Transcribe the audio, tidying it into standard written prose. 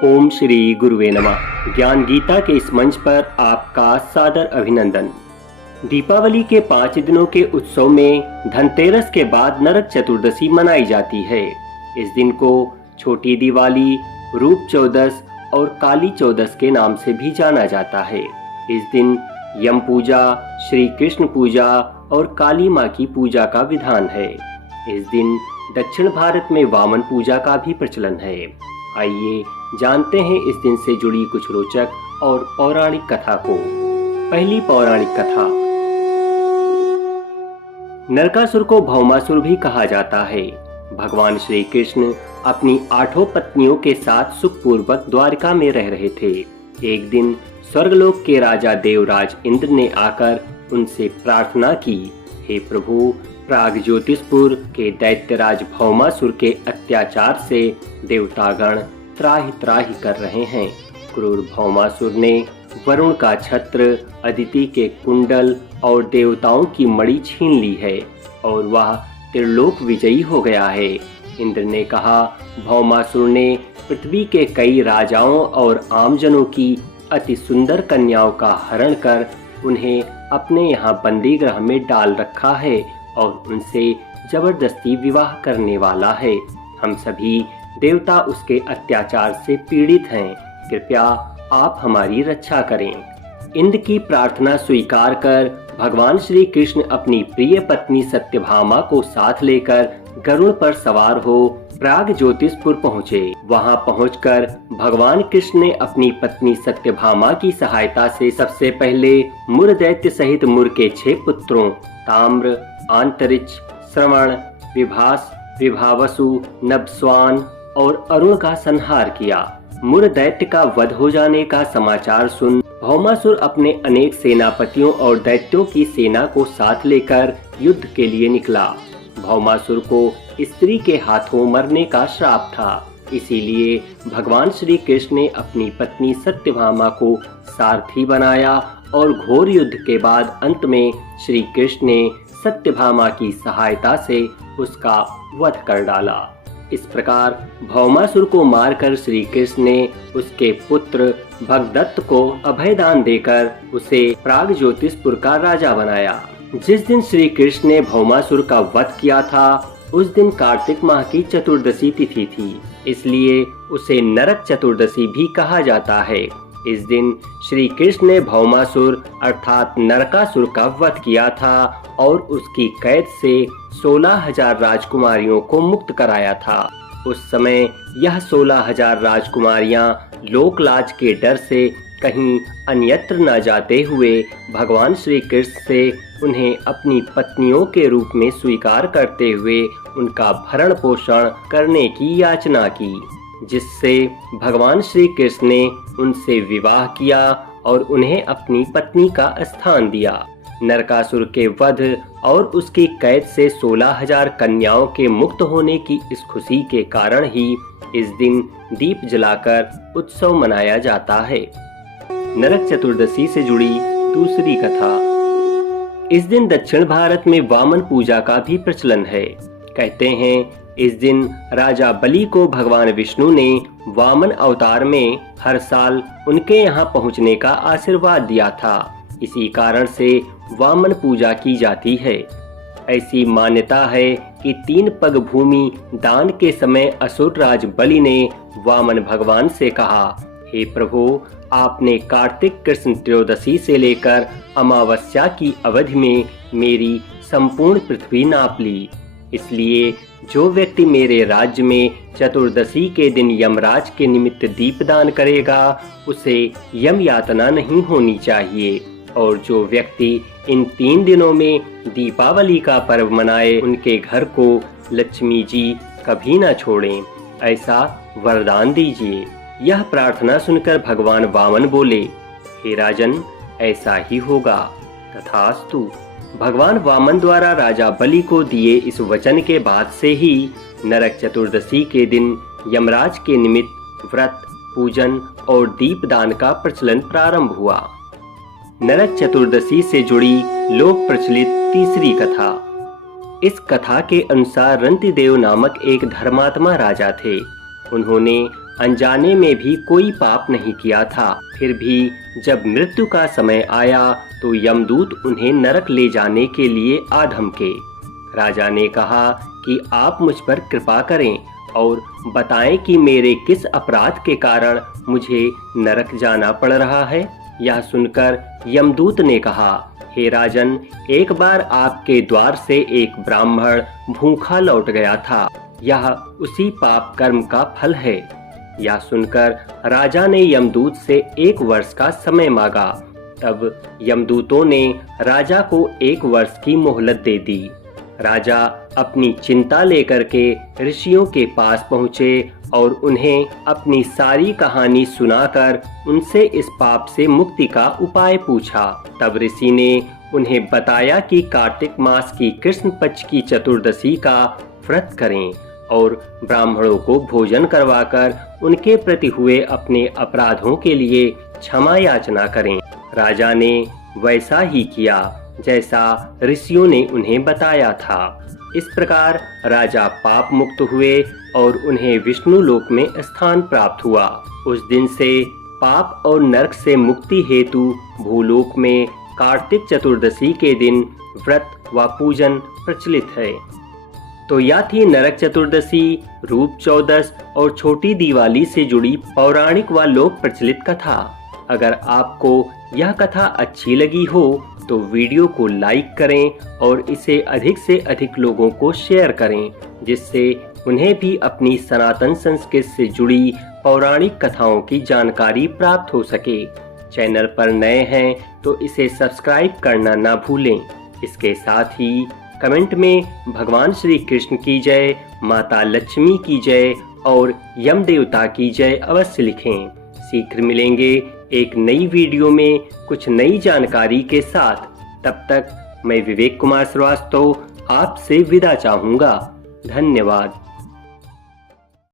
ओम श्री गुरुवे नमः। ज्ञान गीता के इस मंच पर आपका सादर अभिनंदन। दीपावली के 5 दिनों के उत्सव में धनतेरस के बाद नरक चतुर्दशी मनाई जाती है। इस दिन को छोटी दिवाली, रूप चौदस और काली चौदस के नाम से भी जाना जाता है। इस दिन यम पूजा, श्री कृष्ण पूजा और काली माँ की पूजा का विधान है। इस दिन दक्षिण भारत में वामन पूजा का भी प्रचलन है। आइए जानते हैं इस दिन से जुड़ी कुछ रोचक और पौराणिक कथा को। पहली पौराणिक कथा। नरकासुर को भौमासुर भी कहा जाता है। भगवान श्री कृष्ण अपनी 8 पत्नियों के साथ सुखपूर्वक द्वारका में रह रहे थे। एक दिन स्वर्गलोक के राजा देवराज इंद्र ने आकर उनसे प्रार्थना की, हे प्रभु, प्राग ज्योतिषपुर के दैत्यराज भौमासुर के अत्याचार से देवतागण त्राहि त्राहि कर रहे हैं। क्रूर भौमासुर ने वरुण का छत्र, अदिति के कुंडल और देवताओं की मणि छीन ली है और वह त्रिलोक विजयी हो गया है। इंद्र ने कहा, भौमासुर ने पृथ्वी के कई राजाओं और आमजनों की अति सुंदर कन्याओं का हरण कर उन्हें अपने यहाँ बंदी गृह में डाल रखा है और उनसे जबरदस्ती विवाह करने वाला है। हम सभी देवता उसके अत्याचार से पीड़ित हैं। कृपया आप हमारी रक्षा करें। इंद्र की प्रार्थना स्वीकार कर भगवान श्री कृष्ण अपनी प्रिय पत्नी सत्यभामा को साथ लेकर गरुड़ पर सवार हो प्राग ज्योतिषपुर पहुँचे। वहां पहुंचकर भगवान कृष्ण ने अपनी पत्नी सत्यभामा की सहायता से सबसे पहले मुर दैत्य सहित मुर के 6 पुत्रों ताम्र, आंतरिक्ष, श्रवण, विभास, विभावसु, नभस्वान और अरुण का संहार किया। मुर दैत्य का वध हो जाने का समाचार सुन भौमासुर अपने अनेक सेनापतियों और दैत्यों की सेना को साथ लेकर युद्ध के लिए निकला। भौमासुर को स्त्री के हाथों मरने का श्राप था, इसीलिए भगवान श्री कृष्ण ने अपनी पत्नी सत्यभामा को सारथी बनाया और घोर युद्ध के बाद अंत में श्री कृष्ण ने सत्यभामा की सहायता से उसका वध कर डाला। इस प्रकार भौमासुर को मारकर श्री कृष्ण ने उसके पुत्र भगदत्त को अभयदान देकर उसे प्राग ज्योतिषपुर का राजा बनाया। जिस दिन श्री कृष्ण ने भौमासुर का वध किया था उस दिन कार्तिक माह की चतुर्दशी तिथि थी, इसलिए उसे नरक चतुर्दशी भी कहा जाता है। इस दिन श्री कृष्ण ने भौमासुर अर्थात नरकासुर का वध किया था और उसकी कैद से 16,000 राजकुमारियों को मुक्त कराया था। उस समय यह 16,000 राजकुमारियां लोकलाज के डर से कहीं अन्यत्र न जाते हुए भगवान श्री कृष्ण से उन्हें अपनी पत्नियों के रूप में स्वीकार करते हुए उनका भरण पोषण करने की याचना की, जिससे भगवान श्री कृष्ण ने उनसे विवाह किया और उन्हें अपनी पत्नी का स्थान दिया। नरकासुर के वध और उसकी कैद से 16,000 कन्याओं के मुक्त होने की इस खुशी के कारण ही इस दिन दीप जलाकर उत्सव मनाया जाता है। नरक चतुर्दशी से जुड़ी दूसरी कथा। इस दिन दक्षिण भारत में वामन पूजा का भी प्रचलन है। कहते हैं इस दिन राजा बलि को भगवान विष्णु ने वामन अवतार में हर साल उनके यहाँ पहुँचने का आशीर्वाद दिया था। इसी कारण से वामन पूजा की जाती है। ऐसी मान्यता है कि 3 पग भूमि दान के समय असुर राज बलि ने वामन भगवान से कहा, हे प्रभु, आपने कार्तिक कृष्ण त्रयोदशी से लेकर अमावस्या की अवधि में मेरी संपूर्ण पृथ्वी नाप ली, इसलिए जो व्यक्ति मेरे राज्य में चतुर्दशी के दिन यमराज के निमित्त दीपदान करेगा उसे यम यातना नहीं होनी चाहिए, और जो व्यक्ति इन 3 दिनों में दीपावली का पर्व मनाए उनके घर को लक्ष्मी जी कभी न छोड़ें, ऐसा वरदान दीजिए। यह प्रार्थना सुनकर भगवान वामन बोले, हे राजन, ऐसा ही होगा, तथास्तु। भगवान वामन द्वारा राजा बलि को दिए इस वचन के बाद से ही नरक चतुर्दशी के दिन यमराज के निमित्त व्रत, पूजन और दीपदान का प्रचलन प्रारंभ हुआ। नरक चतुर्दशी से जुड़ी लोक प्रचलित तीसरी कथा। इस कथा के अनुसार रंतिदेव नामक एक धर्मात्मा राजा थे। उन्होंने अनजाने में भी कोई पाप नहीं किया था। फिर भी जब मृत्यु का समय आया तो यमदूत उन्हें नरक ले जाने के लिए आ धमके। राजा ने कहा कि आप मुझ पर कृपा करें और बताएं कि मेरे किस अपराध के कारण मुझे नरक जाना पड़ रहा है। यह सुनकर यमदूत ने कहा, हे राजन, एक बार आपके द्वार से एक ब्राह्मण भूखा लौट गया था। यह उसी पाप कर्म का फल है। यह सुनकर राजा ने यमदूत से 1 वर्ष का समय मांगा। तब यमदूतों ने राजा को 1 वर्ष की मोहलत दे दी। राजा अपनी चिंता लेकर के ऋषियों के पास पहुँचे और उन्हें अपनी सारी कहानी सुनाकर उनसे इस पाप से मुक्ति का उपाय पूछा। तब ऋषि ने उन्हें बताया कि कार्तिक मास की कृष्ण पक्ष की चतुर्दशी का व्रत करें और ब्राह्मणों को भोजन करवाकर उनके प्रति हुए अपने अपराधों के लिए क्षमा याचना करें। राजा ने वैसा ही किया जैसा ऋषियों ने उन्हें बताया था। इस प्रकार राजा पाप मुक्त हुए और उन्हें विष्णु लोक में स्थान प्राप्त हुआ। उस दिन से पाप और नरक से मुक्ति हेतु भूलोक में कार्तिक चतुर्दशी के दिन व्रत व पूजन प्रचलित है। तो यह थी नरक चतुर्दशी, रूप चौदस और छोटी दिवाली से जुड़ी पौराणिक व लोक प्रचलित कथा। अगर आपको यह कथा अच्छी लगी हो तो वीडियो को लाइक करें और इसे अधिक से अधिक लोगों को शेयर करें, जिससे उन्हें भी अपनी सनातन संस्कृति से जुड़ी पौराणिक कथाओं की जानकारी प्राप्त हो सके। चैनल पर नए हैं तो इसे सब्सक्राइब करना ना भूलें। इसके साथ ही कमेंट में भगवान श्री कृष्ण की जय, माता लक्ष्मी की जय और यम देवता की जय अवश्य लिखें। शीघ्र मिलेंगे एक नई वीडियो में कुछ नई जानकारी के साथ। तब तक मैं विवेक कुमार श्रीवास्तव आपसे विदा चाहूँगा। धन्यवाद।